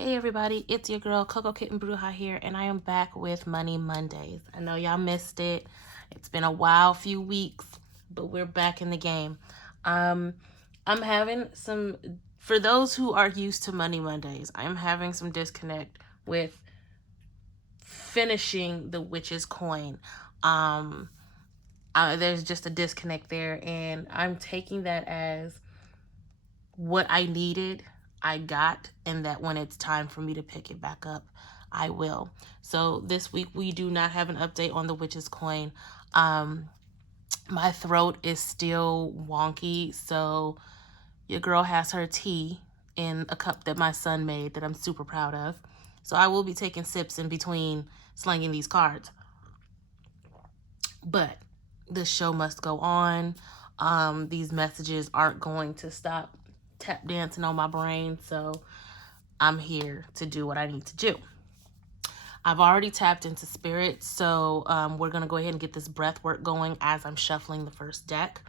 Hey everybody, it's your girl Coco Kitten Bruja here, and I am back with Money Mondays. I know y'all missed it. It's been a while, few weeks, but we're back in the game. I'm having some, for those who are used to Money Mondays, I'm having some disconnect with finishing the witch's coin. There's just a disconnect there, and I'm taking that as what I needed, I got, and that when it's time for me to pick it back up, I will. So this week we do not have an update on the witch's coin. My throat is still wonky, so your girl has her tea in a cup that my son made that I'm super proud of. So I will be taking sips in between slanging these cards. But the show must go on. These messages aren't going to stop tap dancing on my brain, so I'm here to do what I need to do. I've already tapped into spirit, so we're going to go ahead and get this breath work going as I'm shuffling the first deck.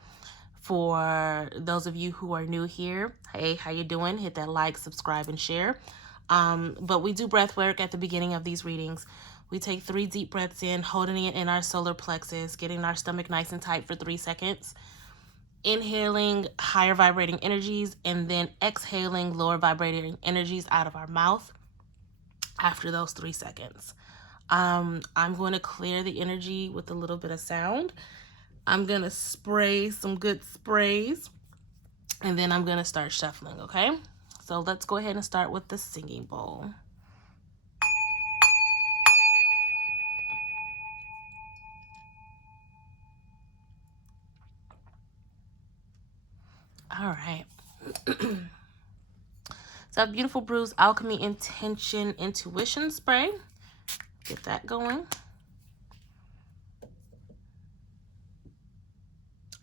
For those of you who are new here, hey, how you doing? Hit that like, subscribe, and share. But we do breath work at the beginning of these readings. We take 3 deep breaths in, holding it in our solar plexus, getting our stomach nice and tight for 3 seconds. Inhaling higher vibrating energies, and then exhaling lower vibrating energies out of our mouth after those 3 seconds. I'm going to clear the energy with a little bit of sound. I'm going to spray some good sprays, and then I'm going to start shuffling, okay? So let's go ahead and start with the singing bowl. All right. So beautiful Bruise Alchemy Intention Intuition Spray. Get that going.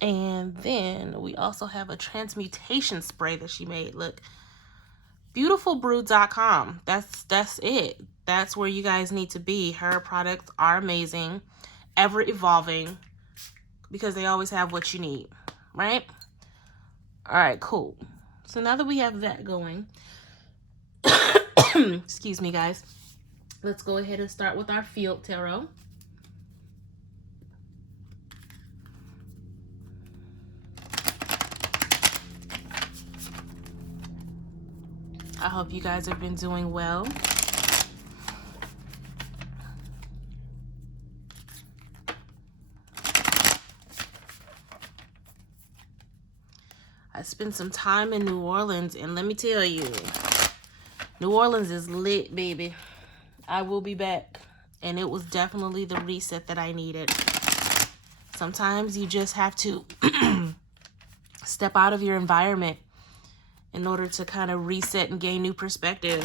And then we also have a transmutation spray that she made. Look, beautifulbrew.com. That's it. That's where you guys need to be. Her products are amazing, ever evolving, because they always have what you need, right? All right, cool. So now that we have that going, excuse me, guys, let's go ahead and start with our field tarot. I hope you guys have been doing well. I spent some time in New Orleans, and let me tell you, New Orleans is lit, baby. I will be back, and it was definitely the reset that I needed. Sometimes you just have to step out of your environment in order to kind of reset and gain new perspective.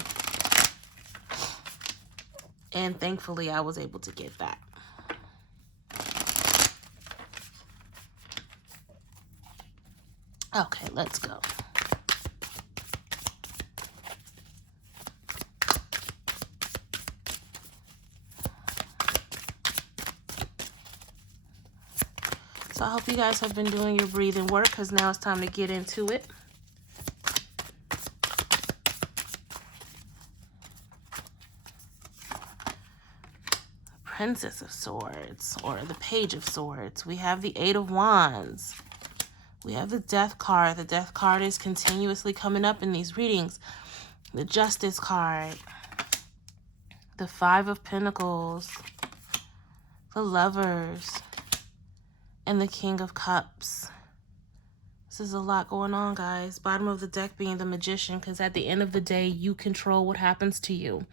And thankfully, I was able to get that. Okay, let's go. So I hope you guys have been doing your breathing work, because now it's time to get into it. Princess of Swords, or the Page of Swords. We have the 8 of Wands. We have the Death card. The Death card is continuously coming up in these readings. The Justice card. The 5 of Pentacles. The Lovers. And the King of Cups. This is a lot going on, guys. Bottom of the deck being the Magician, because at the end of the day, you control what happens to you.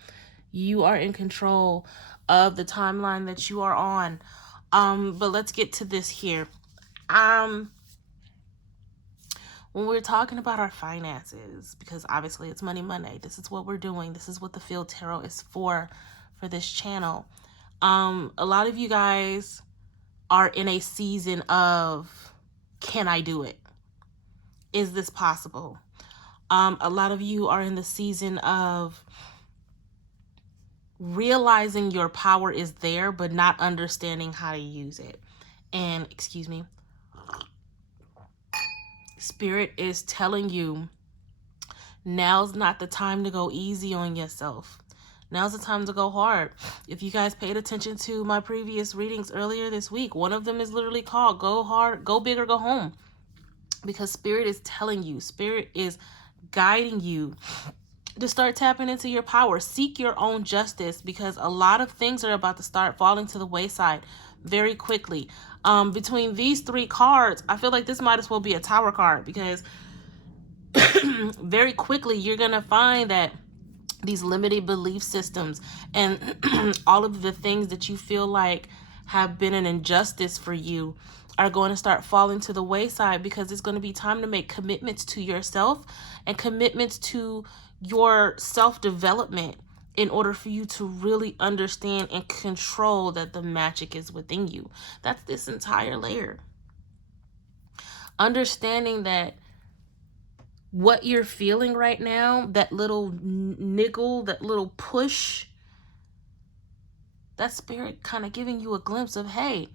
You are in control of the timeline that you are on. But let's get to this here. When we're talking about our finances, because obviously it's Money Monday, this is what we're doing. This is what the Field Tarot is for this channel. A lot of you guys are in a season of, can I do it? Is this possible? A lot of you are in the season of realizing your power is there, but not understanding how to use it. And, excuse me, Spirit is telling you Now's not the time to go easy on yourself. Now's the time to go hard. If you guys paid attention to my previous readings earlier this week, one of them is literally called Go Hard, Go Big or Go Home. Because Spirit is telling you, Spirit is guiding you to start tapping into your power. Seek your own justice, because a lot of things are about to start falling to the wayside very quickly. Between these three cards, I feel like this might as well be a Tower card, because very quickly you're going to find that these limited belief systems and all of the things that you feel like have been an injustice for you are going to start falling to the wayside, because it's going to be time to make commitments to yourself and commitments to your self-development in order for you to really understand and control that the magic is within you. That's this entire layer. Understanding that what you're feeling right now, that little niggle, that little push, that Spirit kind of giving you a glimpse of, hey,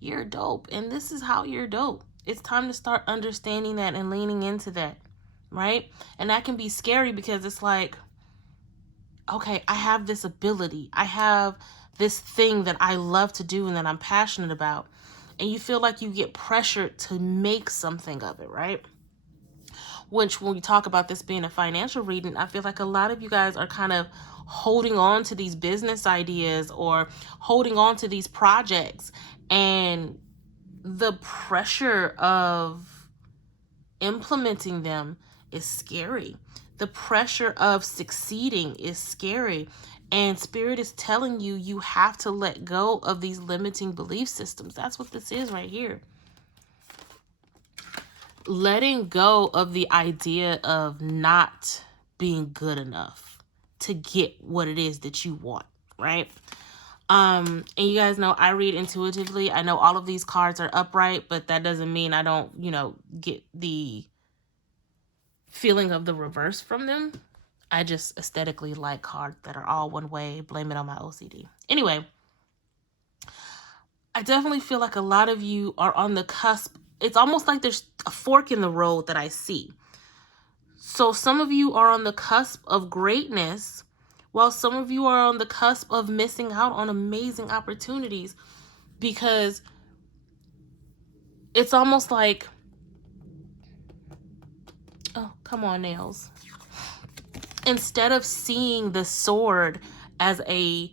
you're dope, and this is how you're dope. It's time to start understanding that and leaning into that, right? And that can be scary, because it's like, okay, I have this ability. I have this thing that I love to do and that I'm passionate about. And you feel like you get pressured to make something of it, right? Which, when we talk about this being a financial reading, I feel like a lot of you guys are kind of holding on to these business ideas or holding on to these projects, and the pressure of implementing them is scary. The pressure of succeeding is scary. And Spirit is telling you, you have to let go of these limiting belief systems. That's what this is right here. Letting go of the idea of not being good enough to get what it is that you want, right? And you guys know I read intuitively. I know all of these cards are upright, but that doesn't mean I don't, get the feeling of the reverse from them. I just aesthetically like cards that are all one way. Blame it on my OCD. Anyway, I definitely feel like a lot of you are on the cusp. It's almost like there's a fork in the road that I see. So some of you are on the cusp of greatness, while some of you are on the cusp of missing out on amazing opportunities, because it's almost like, oh, come on, nails. Instead of seeing the sword as a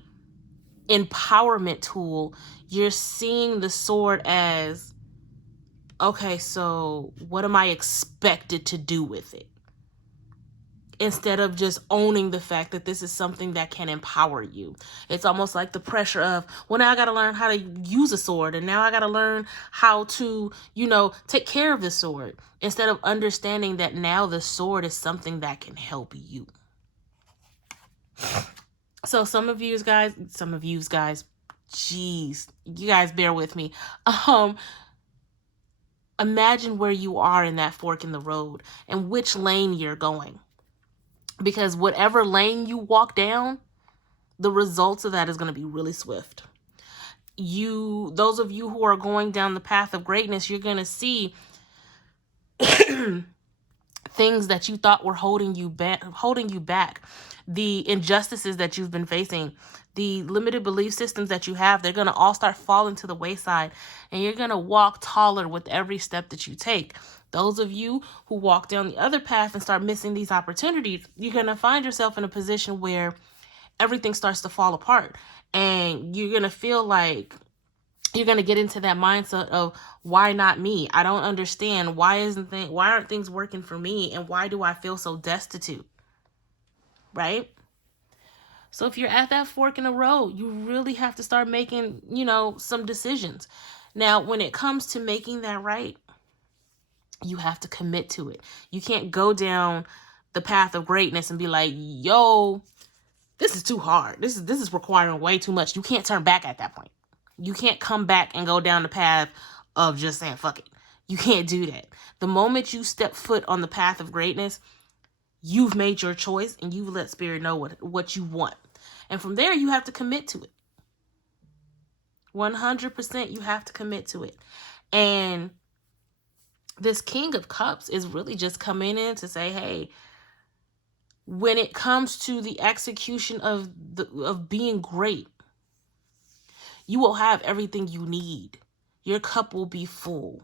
empowerment tool, you're seeing the sword as, okay, so what am I expected to do with it? Instead of just owning the fact that this is something that can empower you. It's almost like the pressure of, well, now I got to learn how to use a sword, and now I got to learn how to, take care of the sword, instead of understanding that now the sword is something that can help you. So some of you guys, jeez, you guys bear with me. Imagine where you are in that fork in the road and which lane you're going. Because whatever lane you walk down, the results of that is going to be really swift. Those of you who are going down the path of greatness, you're going to see things that you thought were holding you back, the injustices that you've been facing, the limited belief systems that you have, they're going to all start falling to the wayside, and you're going to walk taller with every step that you take. Those of you who walk down the other path and start missing these opportunities, you're going to find yourself in a position where everything starts to fall apart, and you're going to feel like you're going to get into that mindset of, why not me? I don't understand. Why aren't things working for me? And why do I feel so destitute? Right? So if you're at that fork in the road, you really have to start making, some decisions. Now, when it comes to making that right, you have to commit to it. You can't go down the path of greatness and be like, yo, this is too hard. This is requiring way too much. You can't turn back at that point. You can't come back and go down the path of just saying, fuck it. You can't do that. The moment you step foot on the path of greatness, you've made your choice and you've let Spirit know what you want. And from there, you have to commit to it. 100% you have to commit to it. And this King of Cups is really just coming in to say, hey, when it comes to the execution of being great, you will have everything you need. Your cup will be full.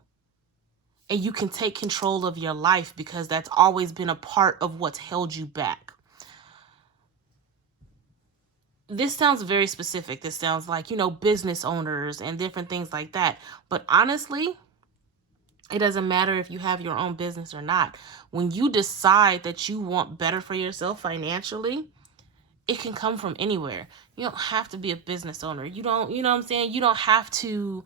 And you can take control of your life because that's always been a part of what's held you back. This sounds very specific. This sounds like, business owners and different things like that. But honestly, it doesn't matter if you have your own business or not. When you decide that you want better for yourself financially, it can come from anywhere. You don't have to be a business owner. You don't, you know what I'm saying? You don't have to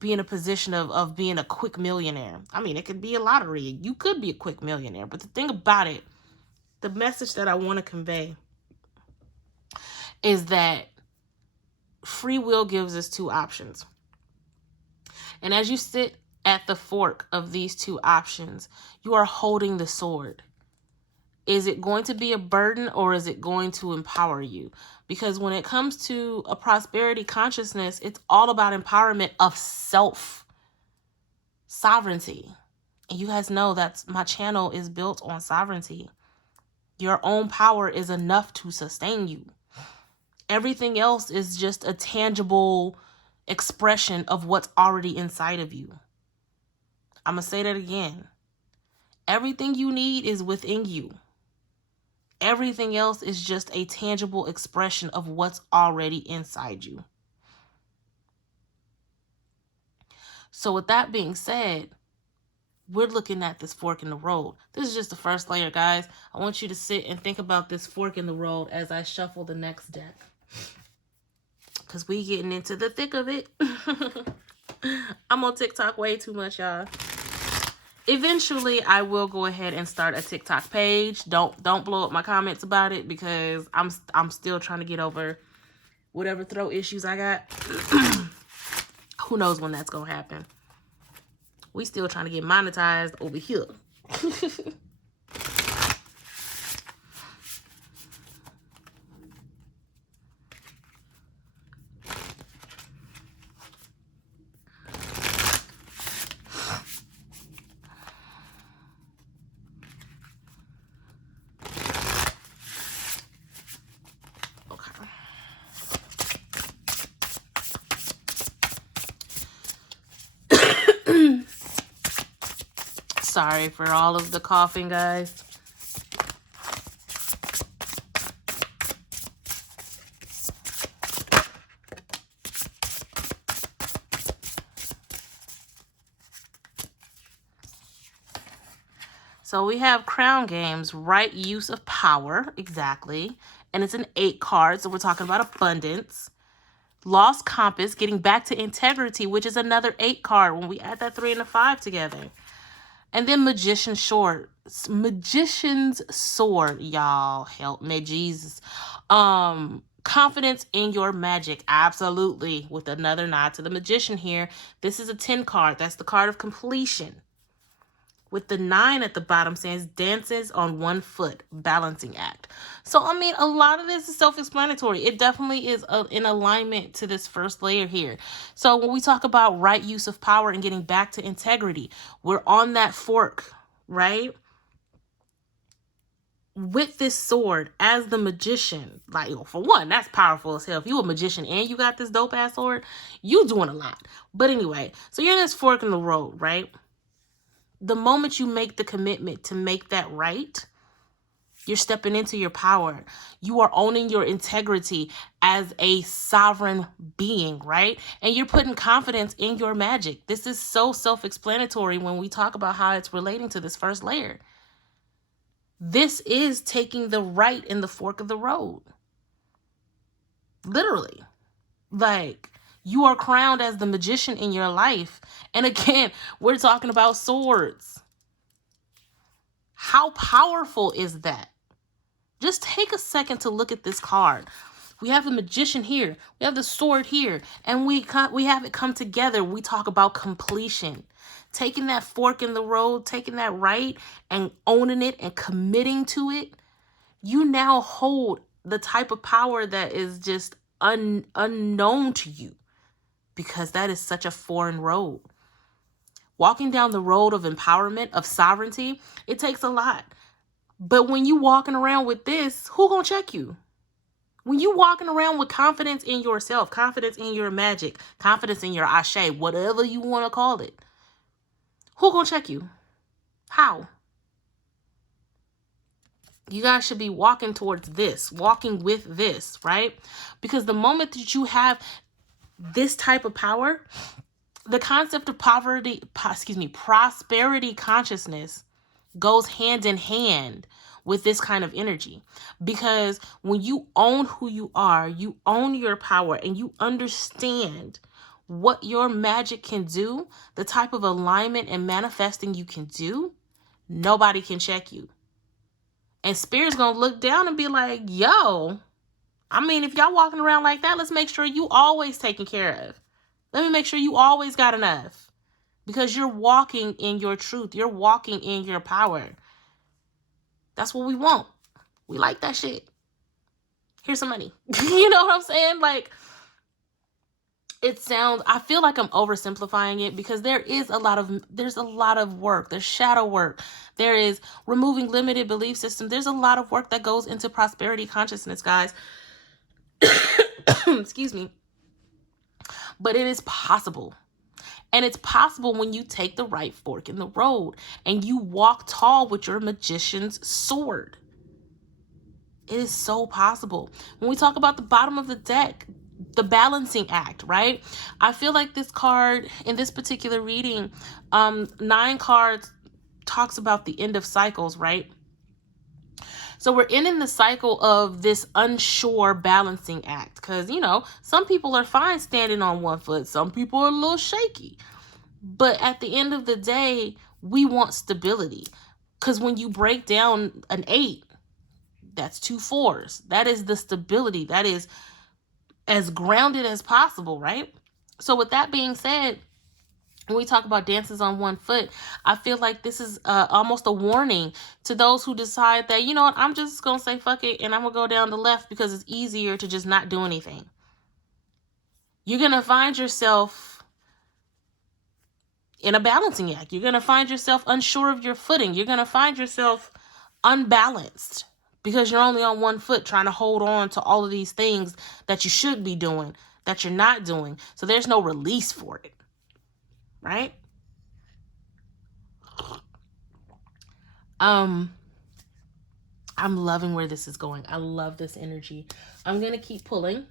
be in a position of being a quick millionaire. I mean, it could be a lottery. You could be a quick millionaire. But the thing about it, the message that I want to convey is that free will gives us two options. And as you sit at the fork of these two options, you are holding the sword. Is it going to be a burden or is it going to empower you? Because when it comes to a prosperity consciousness, it's all about empowerment of self, sovereignty. And you guys know that my channel is built on sovereignty. Your own power is enough to sustain you. Everything else is just a tangible expression of what's already inside of you. I'm going to say that again. Everything you need is within you. Everything else is just a tangible expression of what's already inside you. So with that being said, we're looking at this fork in the road. This is just the first layer, guys. I want you to sit and think about this fork in the road as I shuffle the next deck. Because we getting into the thick of it. I'm on TikTok way too much, y'all. Eventually, I will go ahead and start a TikTok page. Don't blow up my comments about it because I'm still trying to get over whatever throat issues I got. Who knows when that's going to happen. We still trying to get monetized over here. Sorry for all of the coughing, guys. So we have Crown Games, right use of power, exactly. And it's an 8 card, so we're talking about abundance. Lost Compass, getting back to integrity, which is another 8 card when we add that 3 and a 5 together. And then Magician's Sword, y'all. Help me, Jesus. Confidence in your magic, absolutely. With another nod to the Magician here. This is a 10 card. That's the card of completion. With the 9 at the bottom says dances on one foot, balancing act. So, I mean, a lot of this is self-explanatory. It definitely is in alignment to this first layer here. So when we talk about right use of power and getting back to integrity, we're on that fork, right? With this sword as the magician, like, for one, that's powerful as hell. If you a magician and you got this dope ass sword, you doing a lot. But anyway, so you're in this fork in the road, right? The moment you make the commitment to make that right, you're stepping into your power. You are owning your integrity as a sovereign being, right? And you're putting confidence in your magic. This is so self-explanatory when we talk about how it's relating to this first layer. This is taking the right in the fork of the road. Literally. Like, you are crowned as the magician in your life. And again, we're talking about swords. How powerful is that? Just take a second to look at this card. We have the magician here. We have the sword here. And we have it come together. We talk about completion. Taking that fork in the road, taking that right and owning it and committing to it. You now hold the type of power that is just unknown to you. Because that is such a foreign road. walking down the road of empowerment, of sovereignty, it takes a lot. But when you walking around with this, who gonna check you? When you walking around with confidence in yourself, confidence in your magic, confidence in your ashe, whatever you want to call it, who gonna check you? How? You guys should be walking towards this, walking with this, right? Because the moment that you have this type of power, the concept of prosperity consciousness goes hand in hand with this kind of energy. Because when you own who you are, you own your power, and you understand what your magic can do, the type of alignment and manifesting you can do, nobody can check you. And Spirit's gonna look down and be like, yo, I mean, if y'all walking around like that, let's make sure you always taken care of. Let me make sure you always got enough. Because you're walking in your truth. You're walking in your power. That's what we want. We like that shit. Here's some money. You know what I'm saying? Like, I feel like I'm oversimplifying it, because there's a lot of work. There's shadow work. There is removing limited belief systems. There's a lot of work that goes into prosperity consciousness, guys. Excuse me. But it is possible. And it's possible when you take the right fork in the road and you walk tall with your magician's sword. It is so possible. When we talk about the bottom of the deck, the balancing act, right? I feel like this card in this particular reading, 9 cards talks about the end of cycles, right? So we're in the cycle of this unsure balancing act, because, you know, some people are fine standing on one foot. Some people are a little shaky. But at the end of the day, we want stability, because when you break down an 8, that's 2 4s. That is the stability. That is as grounded as possible, right? So with that being said, when we talk about dances on one foot, I feel like this is almost a warning to those who decide that, you know what, I'm just going to say fuck it and I'm going to go down the left because it's easier to just not do anything. You're going to find yourself in a balancing act. You're going to find yourself unsure of your footing. You're going to find yourself unbalanced because you're only on one foot trying to hold on to all of these things that you should be doing that you're not doing. So there's no release for it. Right? I'm loving where this is going. I love this energy. I'm going to keep pulling.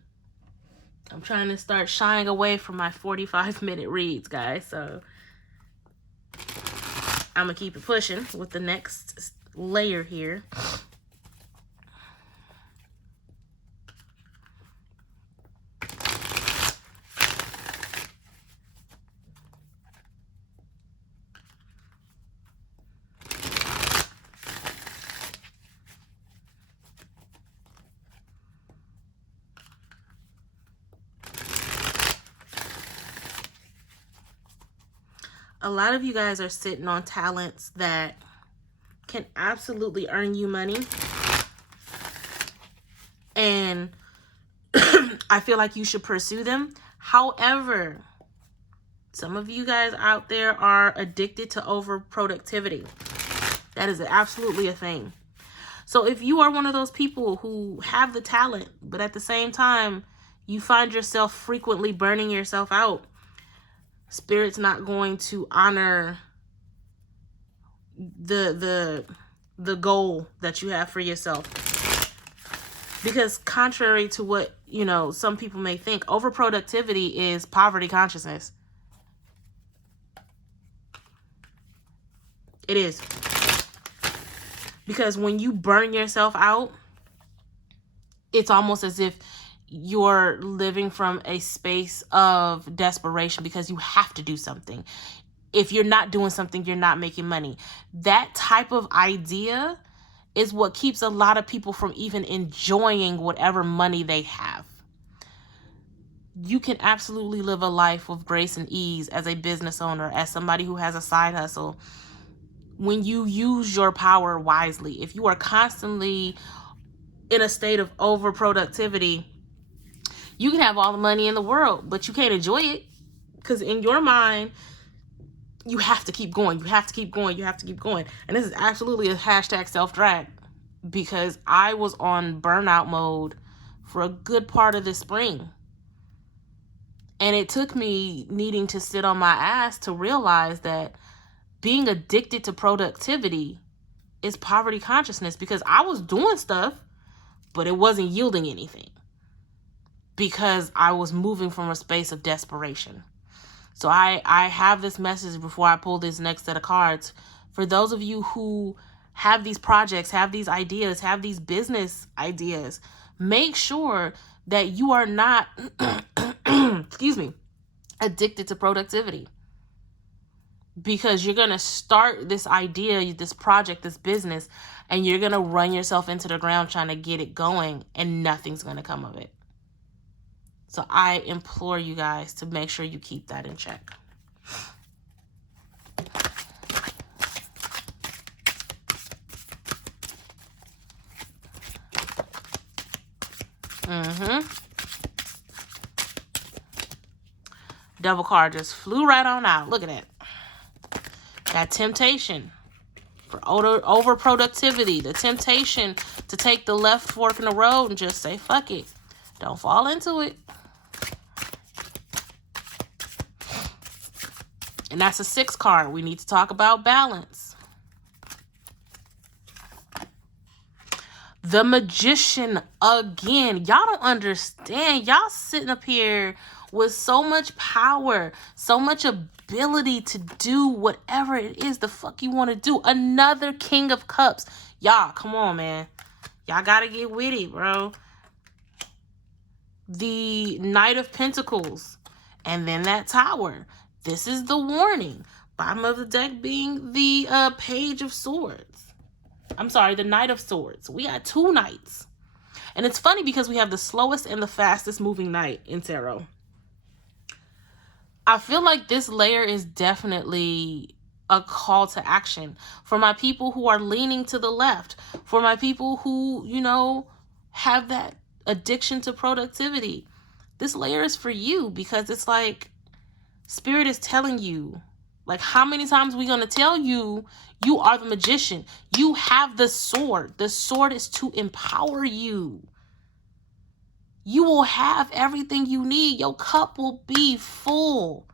I'm trying to start shying away from my 45-minute reads, guys. So I'm going to keep it pushing with the next layer here. A lot of you guys are sitting on talents that can absolutely earn you money. And I feel like you should pursue them. However, some of you guys out there are addicted to overproductivity. That is absolutely a thing. So if you are one of those people who have the talent, but at the same time, you find yourself frequently burning yourself out, Spirit's not going to honor the goal that you have for yourself. Because contrary to what, you know, some people may think, overproductivity is poverty consciousness. It is. Because when you burn yourself out, it's almost as if you're living from a space of desperation because you have to do something. If you're not doing something, you're not making money. That type of idea is what keeps a lot of people from even enjoying whatever money they have. You can absolutely live a life with grace and ease as a business owner, as somebody who has a side hustle, when you use your power wisely. If you are constantly in a state of overproductivity, you can have all the money in the world, but you can't enjoy it because in your mind, you have to keep going. You have to keep going. You have to keep going. And this is absolutely a hashtag self-drag, because I was on burnout mode for a good part of the spring. And it took me needing to sit on my ass to realize that being addicted to productivity is poverty consciousness, because I was doing stuff, but it wasn't yielding anything because I was moving from a space of desperation. So I have this message before I pull this next set of cards. For those of you who have these projects, have these ideas, have these business ideas, make sure that you are not, excuse me, addicted to productivity. Because you're going to start this idea, this project, this business, and you're going to run yourself into the ground trying to get it going, and nothing's going to come of it. So I implore you guys to make sure you keep that in check. Devil card just flew right on out. Look at that. That temptation for over productivity. The temptation to take the left fork in the road and just say, fuck it. Don't fall into it. And that's a 6 card. We need to talk about balance. The Magician again. Y'all don't understand. Y'all sitting up here with so much power, so much ability to do whatever it is the fuck you want to do. Another King of Cups. Y'all, come on, man. Y'all gotta get with it, bro. The Knight of Pentacles. And then that Tower. This is the warning. Bottom of the deck being the Page of Swords. I'm sorry, the Knight of Swords. We got 2 knights. And it's funny because we have the slowest and the fastest moving knight in tarot. I feel like this layer is definitely a call to action for my people who are leaning to the left, for my people who, you know, have that addiction to productivity. This layer is for you, because it's like Spirit is telling you, like, how many times are we going to tell you, you are the magician. You have the sword. The sword is to empower you. You will have everything you need. Your cup will be full.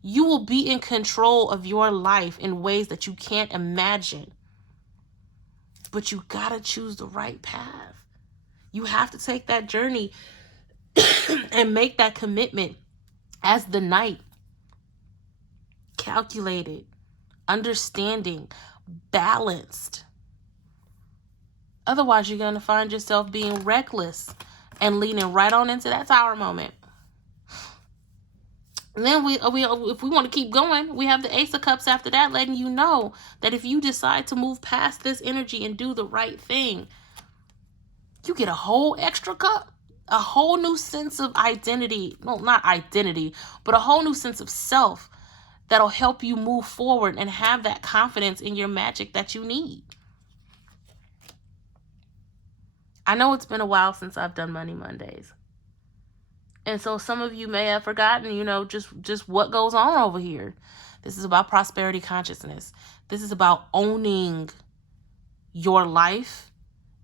You will be in control of your life in ways that you can't imagine. But you gotta choose the right path. You have to take that journey and make that commitment as the knight. Calculated, understanding, balanced. Otherwise, you're going to find yourself being reckless and leaning right on into that Tower moment. And then if we want to keep going, we have the Ace of Cups after that, letting you know that if you decide to move past this energy and do the right thing, you get a whole extra cup, a whole new sense of identity. No, not identity, but a whole new sense of self that'll help you move forward and have that confidence in your magic that you need. I know it's been a while since I've done Money Mondays. And so some of you may have forgotten, you know, just what goes on over here. This is about prosperity consciousness. This is about owning your life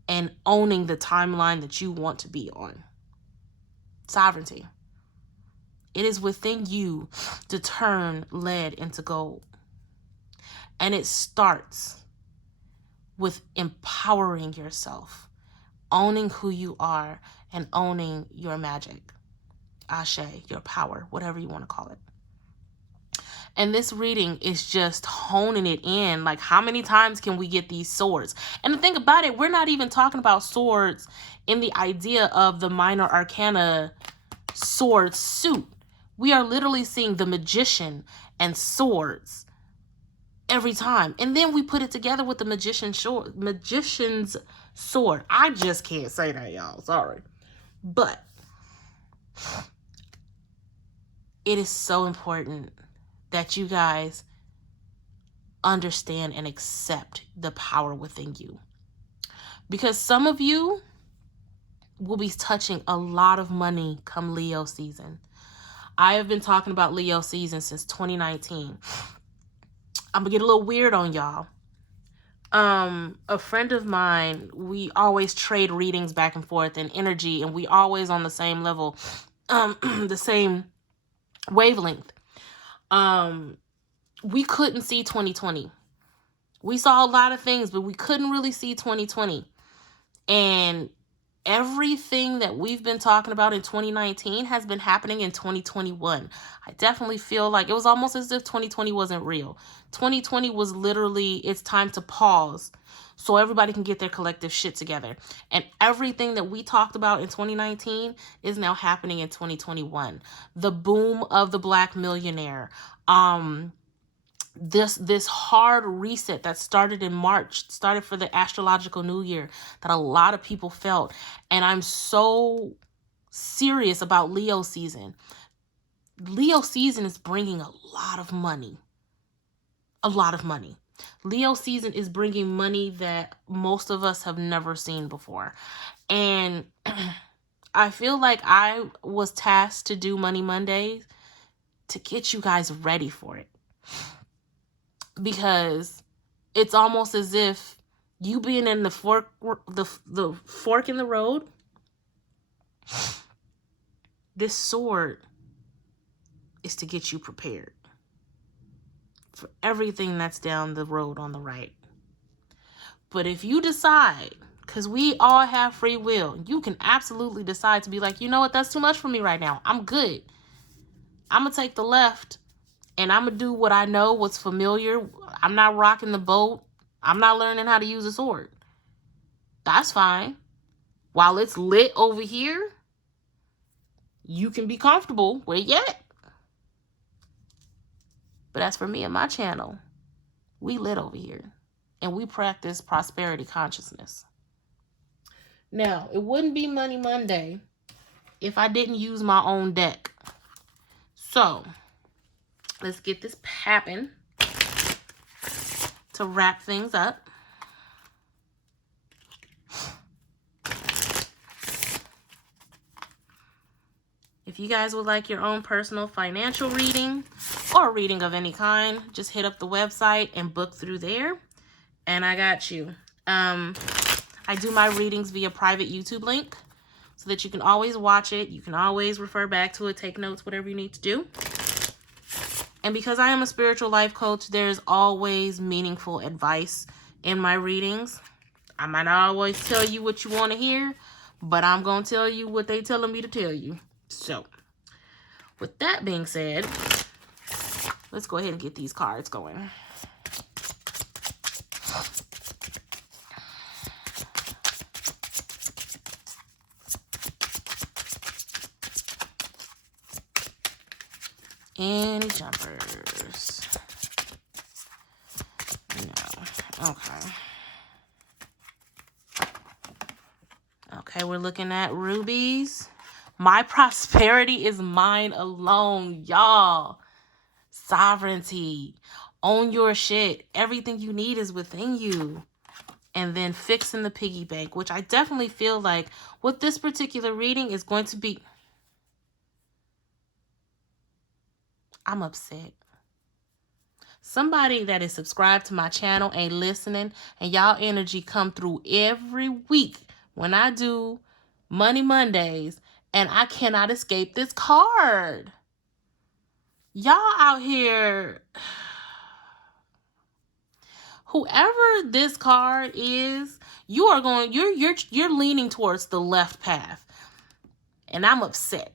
and owning the timeline that you want to be on. Sovereignty. It is within you to turn lead into gold. And it starts with empowering yourself, owning who you are, and owning your magic. Ashe, your power, whatever you want to call it. And this reading is just honing it in. Like, how many times can we get these swords? And the thing about it, we're not even talking about swords in the idea of the minor arcana sword suit. We are literally seeing the magician and swords every time. And then we put it together with the magician's sword. I just can't say that, y'all. Sorry. But it is so important that you guys understand and accept the power within you. Because some of you will be touching a lot of money come Leo season. I have been talking about Leo season since 2019. I'm gonna get a little weird on y'all. A friend of mine, we always trade readings back and forth and energy, and we always on the same level, the same wavelength. We couldn't see 2020. We saw a lot of things, but we couldn't really see 2020. And everything that we've been talking about in 2019 has been happening in 2021. I definitely feel like it was almost as if 2020 wasn't real. 2020 was literally, it's time to pause so everybody can get their collective shit together. And everything that we talked about in 2019 is now happening in 2021. The boom of the Black millionaire, this hard reset that started in March, started for the astrological new year, that a lot of people felt. And I'm so serious about Leo season. Leo season is bringing a lot of money. A lot of money. Leo season is bringing money that most of us have never seen before. And I feel like I was tasked to do Money Mondays to get you guys ready for it. Because it's almost as if you being in the fork in the road, this sword is to get you prepared for everything that's down the road on the right. But if you decide, because we all have free will, you can absolutely decide to be like, you know what, that's too much for me right now. I'm good. I'm going to take the left. And I'm going to do what I know, what's familiar. I'm not rocking the boat. I'm not learning how to use a sword. That's fine. While it's lit over here, you can be comfortable where you at. But as for me and my channel, we lit over here. And we practice prosperity consciousness. Now, it wouldn't be Money Monday if I didn't use my own deck. So, let's get this popping to wrap things up. If you guys would like your own personal financial reading or a reading of any kind, just hit up the website and book through there. And I got you. I do my readings via private YouTube link so that you can always watch it. You can always refer back to it, take notes, whatever you need to do. And because I am a spiritual life coach, there's always meaningful advice in my readings. I might not always tell you what you want to hear, but I'm going to tell you what they telling me to tell you. So, with that being said, let's go ahead and get these cards going. Any jumpers? No. Okay. Okay, we're looking at rubies. My prosperity is mine alone, y'all. Sovereignty. Own your shit. Everything you need is within you. And then fixing the piggy bank, which I definitely feel like with this particular reading is going to be... I'm upset. Somebody that is subscribed to my channel ain't listening, and y'all energy come through every week when I do Money Mondays, and I cannot escape this card. Y'all out here, whoever this card is, you're leaning towards the left path. And I'm upset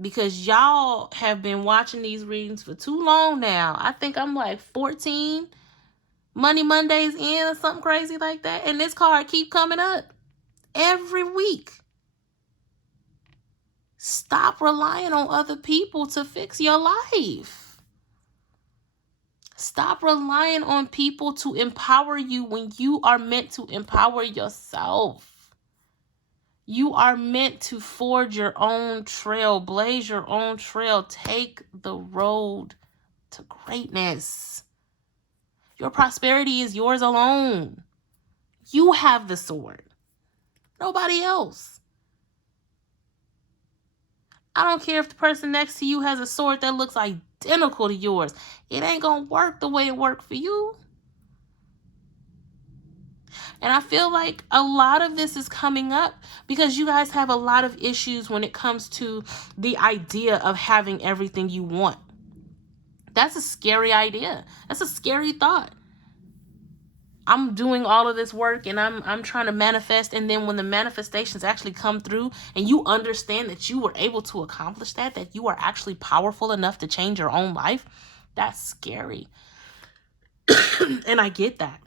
because y'all have been watching these readings for too long now. I think I'm like 14 Money Mondays in or something crazy like that. And this card keep coming up every week. Stop relying on other people to fix your life. Stop relying on people to empower you when you are meant to empower yourself. You are meant to forge your own trail, blaze your own trail, take the road to greatness. Your prosperity is yours alone. You have the sword. Nobody else. I don't care if the person next to you has a sword that looks identical to yours. It ain't gonna work the way it worked for you. And I feel like a lot of this is coming up because you guys have a lot of issues when it comes to the idea of having everything you want. That's a scary idea. That's a scary thought. I'm doing all of this work and I'm trying to manifest, and then when the manifestations actually come through and you understand that you were able to accomplish that you are actually powerful enough to change your own life, that's scary. And I get that.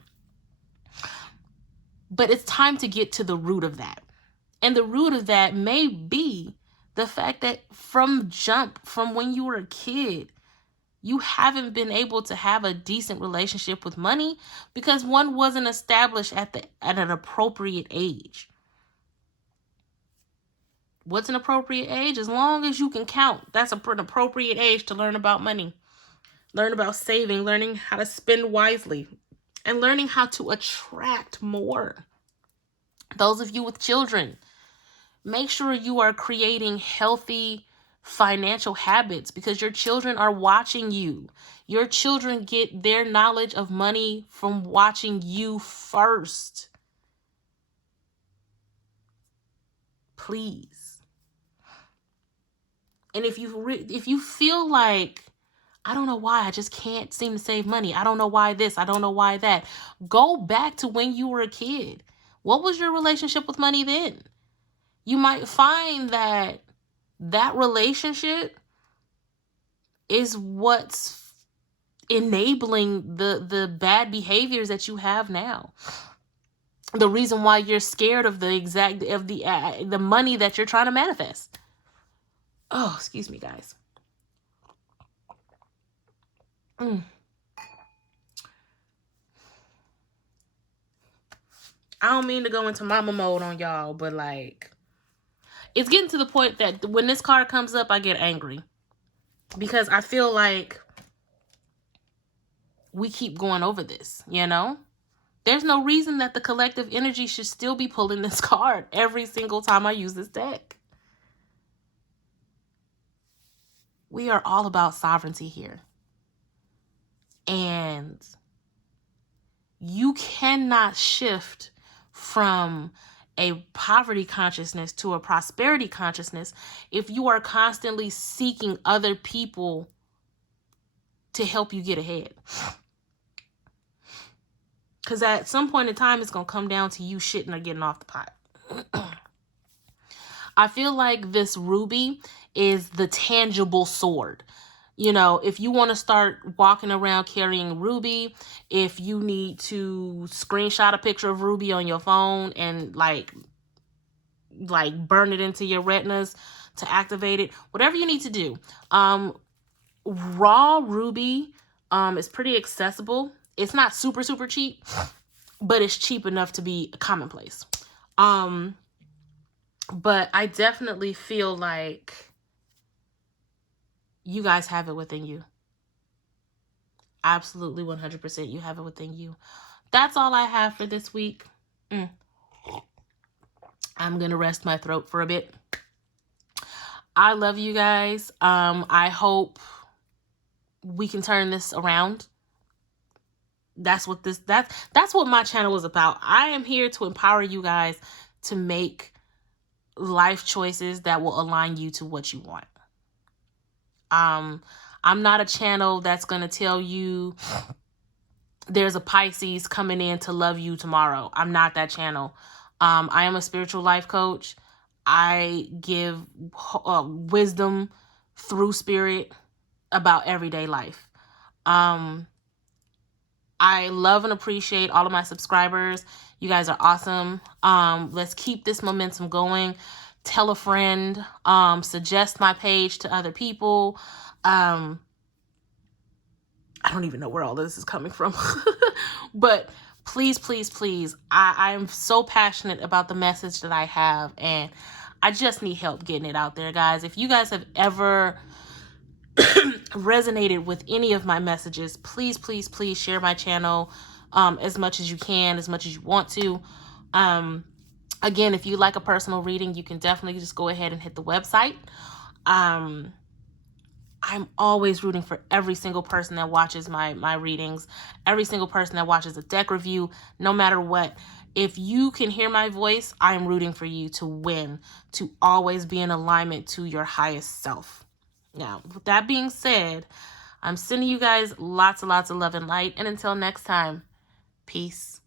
But it's time to get to the root of that. And the root of that may be the fact that from when you were a kid, you haven't been able to have a decent relationship with money because one wasn't established at an appropriate age. What's an appropriate age? As long as you can count, that's an appropriate age to learn about money. Learn about saving, learning how to spend wisely, and learning how to attract more. Those of you with children, make sure you are creating healthy financial habits because your children are watching you. Your children get their knowledge of money from watching you first. Please. And if you feel like, I don't know why I just can't seem to save money, I don't know why this, I don't know why that, go back to when you were a kid. What was your relationship with money then? You might find that relationship is what's enabling the bad behaviors that you have now. The reason why you're scared of the money that you're trying to manifest. Oh, excuse me, guys. I don't mean to go into mama mode on y'all, but like, it's getting to the point that when this card comes up, I get angry because I feel like we keep going over this, you know? There's no reason that the collective energy should still be pulling this card every single time I use this deck. We are all about sovereignty here. And you cannot shift from a poverty consciousness to a prosperity consciousness if you are constantly seeking other people to help you get ahead. Because at some point in time, it's going to come down to you shitting or getting off the pot. I feel like this ruby is the tangible sword. You know, if you want to start walking around carrying ruby, if you need to screenshot a picture of ruby on your phone and like burn it into your retinas to activate it, whatever you need to do. Raw ruby is pretty accessible. It's not super, super cheap, but it's cheap enough to be commonplace. But I definitely feel like you guys have it within you. Absolutely 100% you have it within you. That's all I have for this week. I'm going to rest my throat for a bit. I love you guys. I hope we can turn this around. That's what my channel is about. I am here to empower you guys to make life choices that will align you to what you want. I'm not a channel that's going to tell you there's a Pisces coming in to love you tomorrow. I'm not that channel. I am a spiritual life coach. I give wisdom through spirit about everyday life. I love and appreciate all of my subscribers. You guys are awesome. Let's keep this momentum going. Tell a friend. Suggest my page to other people. I don't even know where all this is coming from. But please, please, please. I am so passionate about the message that I have. And I just need help getting it out there, guys. If you guys have ever resonated with any of my messages, please, please, please share my channel as much as you can, as much as you want to. Again, if you like a personal reading, you can definitely just go ahead and hit the website. I'm always rooting for every single person that watches my readings, every single person that watches a deck review, no matter what. If you can hear my voice, I'm rooting for you to win, to always be in alignment to your highest self. Now, with that being said, I'm sending you guys lots and lots of love and light. And until next time, peace.